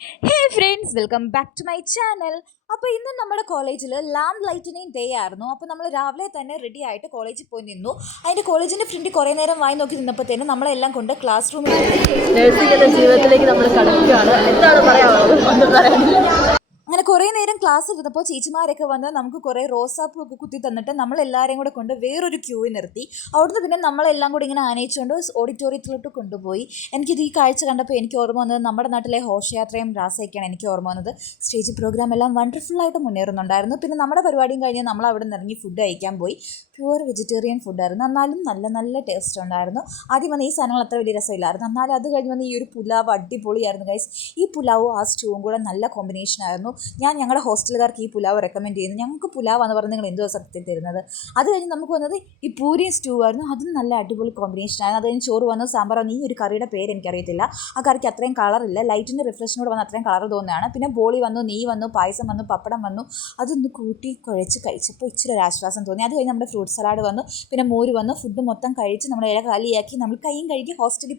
Hey friends, welcome back to my channel. അപ്പോൾ ഇന്ന് നമ്മുടെ കോളേജിൽ ലാംപ് ലൈറ്റനിങ് ഡേ ആയിരുന്നു. അപ്പോൾ നമ്മൾ രാവിലെ തന്നെ റെഡി ആയിട്ട് കോളേജിൽ പോയി നിന്നു. അതിൻ്റെ കോളേജിൻ്റെ ഫ്രണ്ടിൽ കുറേ നേരം വായി നോക്കി നിന്നപ്പോഴത്തേനും നമ്മളെല്ലാം കൊണ്ട് ക്ലാസ് റൂമിൽ നഴ്സിംഗ് ജീവിതത്തിലേക്ക് നമ്മൾ കടക്കുകയാണ്. എന്താണ് പറയാനുള്ളത്? ഒന്നും പറയാനില്ല. അങ്ങനെ കുറേ നേരം ക്ലാസ് എടുത്തപ്പോൾ ചേച്ചിമാരൊക്കെ വന്ന് നമുക്ക് കുറേ റോസാപ്പൂ ഒക്കെ കുത്തി തന്നിട്ട് നമ്മളെല്ലാവരെയും കൂടെ കൊണ്ട് വേറൊരു ക്യൂവിൽ നിർത്തി. അവിടുന്ന് പിന്നെ നമ്മളെല്ലാം കൂടി ഇങ്ങനെ ആനയിച്ചുകൊണ്ട് ഓഡിറ്റോറിയത്തിലോട്ട് കൊണ്ടുപോയി. എനിക്കിത് ഈ കാഴ്ച കണ്ടപ്പോൾ എനിക്ക് ഓർമ്മ വന്നത് നമ്മുടെ നാട്ടിലെ ഘോഷയാത്രയും രാസയൊക്കെയാണ് എനിക്ക് ഓർമ്മ വന്നത്. സ്റ്റേജ് പ്രോഗ്രാം എല്ലാം വണ്ടർഫുള്ളായിട്ട് മുന്നേറുന്നുണ്ടായിരുന്നു. പിന്നെ നമ്മുടെ പരിപാടിയും കഴിഞ്ഞ് നമ്മൾ അവിടെ നിന്ന് ഇറങ്ങി ഫുഡ് കഴിക്കാൻ പോയി. പ്യുവർ വെജിറ്റേറിയൻ ഫുഡായിരുന്നു, എന്നാലും നല്ല നല്ല ടേസ്റ്റ് ഉണ്ടായിരുന്നു. ആദ്യം വന്ന് ഈ സാധനങ്ങൾ അത്ര വലിയ രസമില്ലായിരുന്നു, എന്നാലും അത് കഴിഞ്ഞ് വന്ന് ഈ ഒരു പുലാവ് അടിപൊളിയായിരുന്നു ഗൈസ്. ഈ പുലാവും ആ സ്റ്റൂവും കൂടെ നല്ല കോമ്പിനേഷൻ ആയിരുന്നു. ഞാൻ ഞങ്ങളുടെ ഹോസ്റ്റലുകാർക്ക് ഈ പുലാവ് റെക്കമെൻഡ് ചെയ്യുന്നു. ഞങ്ങൾക്ക് പുലാവ് എന്ന് പറഞ്ഞ് നിങ്ങൾ എന്തോ സത്യത്തിൽ തരുന്നത്. അത് കഴിഞ്ഞ് നമുക്ക് വന്നത് ഈ പൂരിയും സ്റ്റൂ ആയിരുന്നു. അതും നല്ല അടിപൊളി കോമ്പിനേഷൻ ആയിരുന്നു. അത് കഴിഞ്ഞ് ചോറ് വന്നു, സാമ്പാർ വന്നു. ഈ ഒരു കറിയുടെ പേര് എനിക്കറിയത്തില്ല. ആ കറിക്ക് അത്രയും കളറില്ല, ലൈറ്റിൻ്റെ റിഫ്ലക്ഷനോട് വന്ന് അത്രയും കളർ തോന്നുകയാണ്. പിന്നെ ബോളി വന്നു, നെയ്യ് വന്നു, പായസം വന്നു, പപ്പടം വന്നു. അതൊന്ന് കൂട്ടി കുഴച്ച് കഴിച്ചപ്പോൾ ഇച്ചിരി ഒരു ആശ്വാസം തോന്നി. അത് കഴിഞ്ഞ് നമ്മുടെ ഫ്രൂട്ട് സലാഡ് വന്നു, പിന്നെ മോര് വന്നു. ഫുഡ് മൊത്തം കഴിച്ച് നമ്മൾ ഇല കാലിയാക്കി നമ്മൾ കൈയും കഴുകി ഹോസ്റ്റലിൽ